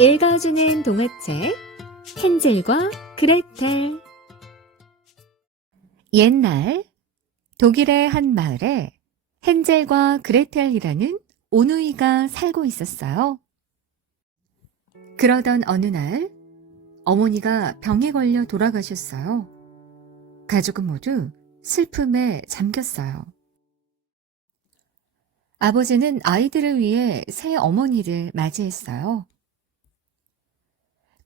읽어주는 동화책 헨젤과 그레텔. 옛날 독일의 한 마을에 헨젤과 그레텔이라는 오누이가 살고 있었어요. 그러던 어느 날 어머니가 병에 걸려 돌아가셨어요. 가족은 모두 슬픔에 잠겼어요. 아버지는 아이들을 위해 새 어머니를 맞이했어요.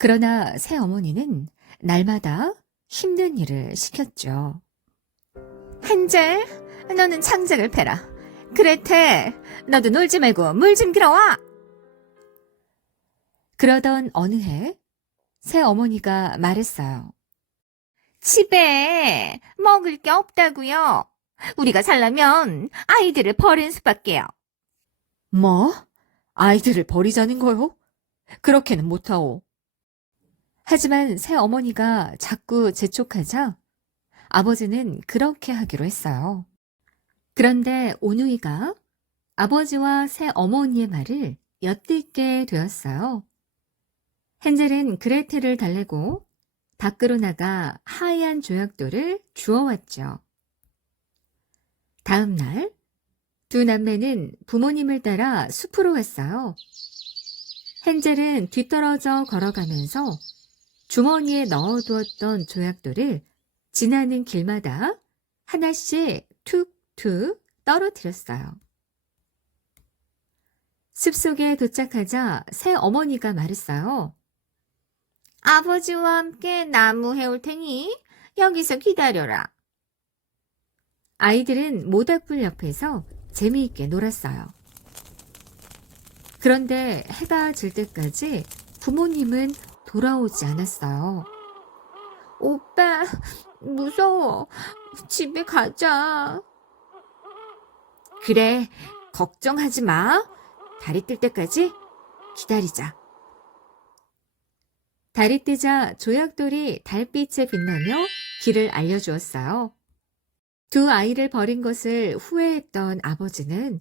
그러나 새 어머니는 날마다 힘든 일을 시켰죠. 헨젤, 너는 창작을 패라. 그레텔, 너도 놀지 말고 물 좀 길어와. 그러던 어느 해, 새 어머니가 말했어요. 집에 먹을 게 없다고요. 우리가 살려면 아이들을 버리는 수밖에요. 뭐? 아이들을 버리자는 거요? 그렇게는 못하오. 하지만 새 어머니가 자꾸 재촉하자 아버지는 그렇게 하기로 했어요. 그런데 오누이가 아버지와 새 어머니의 말을 엿듣게 되었어요. 헨젤은 그레텔을 달래고 밖으로 나가 하얀 조약돌을 주워왔죠. 다음 날 두 남매는 부모님을 따라 숲으로 왔어요. 헨젤은 뒤떨어져 걸어가면서 주머니에 넣어두었던 조약돌을 지나는 길마다 하나씩 툭툭 떨어뜨렸어요. 숲속에 도착하자 새 어머니가 말했어요. 아버지와 함께 나무 해올 테니 여기서 기다려라. 아이들은 모닥불 옆에서 재미있게 놀았어요. 그런데 해가 질 때까지 부모님은 돌아오지 않았어요. 오빠, 무서워. 집에 가자. 그래, 걱정하지 마. 달이 뜰 때까지 기다리자. 달이 뜨자 조약돌이 달빛에 빛나며 길을 알려주었어요. 두 아이를 버린 것을 후회했던 아버지는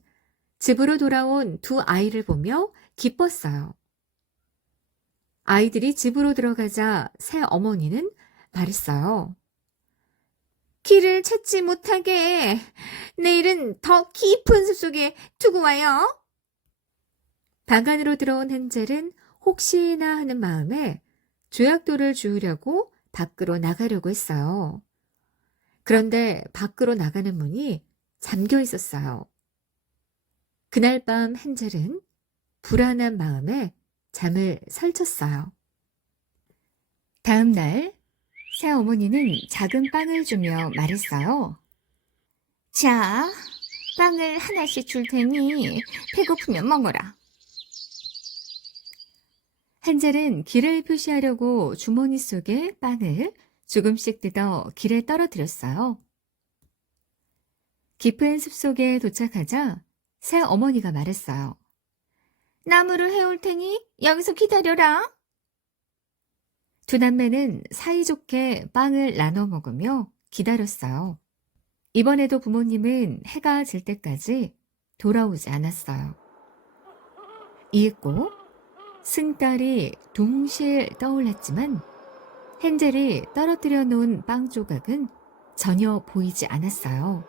집으로 돌아온 두 아이를 보며 기뻤어요. 아이들이 집으로 들어가자 새 어머니는 말했어요. 길을 찾지 못하게 내일은 더 깊은 숲속에 두고 와요. 방 안으로 들어온 헨젤은 혹시나 하는 마음에 조약돌을 주우려고 밖으로 나가려고 했어요. 그런데 밖으로 나가는 문이 잠겨 있었어요. 그날 밤 헨젤은 불안한 마음에 잠을 설쳤어요. 다음 날 새 어머니는 작은 빵을 주며 말했어요. 자, 빵을 하나씩 줄 테니 배고프면 먹어라. 헨젤은 길을 표시하려고 주머니 속에 빵을 조금씩 뜯어 길에 떨어뜨렸어요. 깊은 숲속에 도착하자 새 어머니가 말했어요. 나무를 해올 테니 여기서 기다려라. 두 남매는 사이좋게 빵을 나눠 먹으며 기다렸어요. 이번에도 부모님은 해가 질 때까지 돌아오지 않았어요. 이윽고 승달이 동시에 떠올랐지만 헨젤이 떨어뜨려 놓은 빵 조각은 전혀 보이지 않았어요.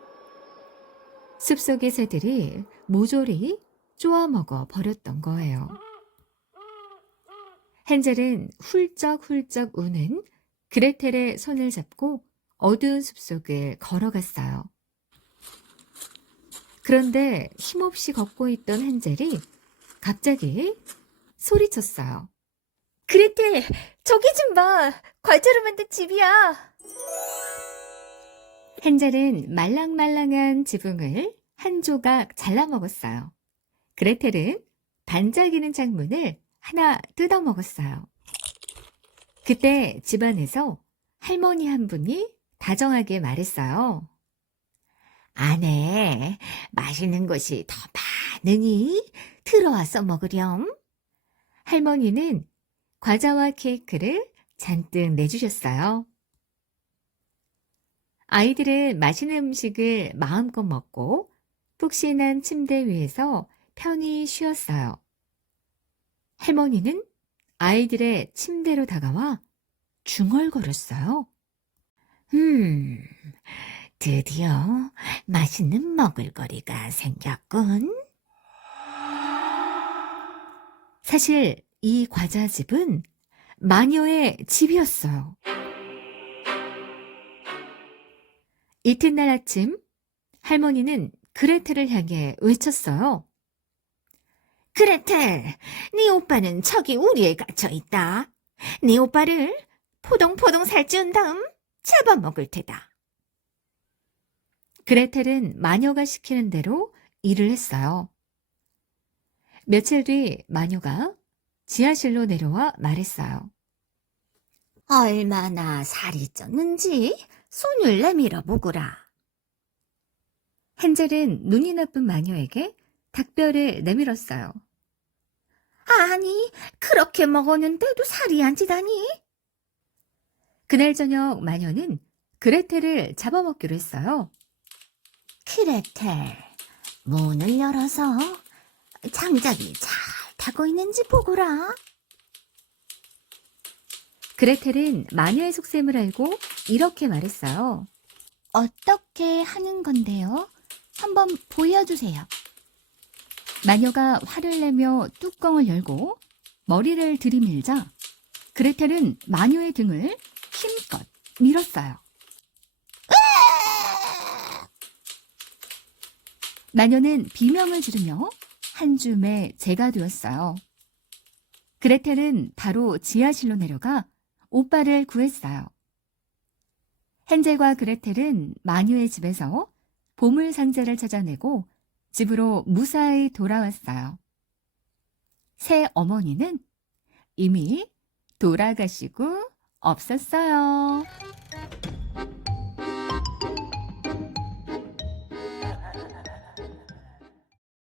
숲속의 새들이 모조리 쪼아먹어 버렸던 거예요. 헨젤은 훌쩍훌쩍 우는 그레텔의 손을 잡고 어두운 숲속을 걸어갔어요. 그런데 힘없이 걷고 있던 헨젤이 갑자기 소리쳤어요. 그레텔, 저기 좀 봐. 과자로 만든 집이야. 헨젤은 말랑말랑한 지붕을 한 조각 잘라 먹었어요. 그레텔은 반짝이는 창문을 하나 뜯어 먹었어요. 그때 집안에서 할머니 한 분이 다정하게 말했어요. 아내, 맛있는 것이 더 많으니 들어와서 먹으렴. 할머니는 과자와 케이크를 잔뜩 내주셨어요. 아이들은 맛있는 음식을 마음껏 먹고 푹신한 침대 위에서 편히 쉬었어요. 할머니는 아이들의 침대로 다가와 중얼거렸어요. 음, 드디어 맛있는 먹을거리가 생겼군. 사실 이 과자집은 마녀의 집이었어요. 이튿날 아침, 할머니는 그레텔을 향해 외쳤어요. 그레텔, 네 오빠는 저기 우리에 갇혀 있다. 네 오빠를 포동포동 살찌운 다음 잡아먹을 테다. 그레텔은 마녀가 시키는 대로 일을 했어요. 며칠 뒤 마녀가 지하실로 내려와 말했어요. 얼마나 살이 쪘는지 손을 내밀어 보거라. 헨젤은 눈이 나쁜 마녀에게 닭뼈를 내밀었어요. 아니, 그렇게 먹었는데도 살이 안 찌다니? 그날 저녁 마녀는 그레텔을 잡아먹기로 했어요. 그레텔, 문을 열어서 장작이 잘 타고 있는지 보거라. 그레텔은 마녀의 속셈을 알고 이렇게 말했어요. 어떻게 하는 건데요? 한번 보여주세요. 마녀가 화를 내며 뚜껑을 열고 머리를 들이밀자 그레텔은 마녀의 등을 힘껏 밀었어요. 마녀는 비명을 지르며 한 줌의 재가 되었어요. 그레텔은 바로 지하실로 내려가 오빠를 구했어요. 헨젤과 그레텔은 마녀의 집에서 보물 상자를 찾아내고 집으로 무사히 돌아왔어요. 새 어머니는 이미 돌아가시고 없었어요.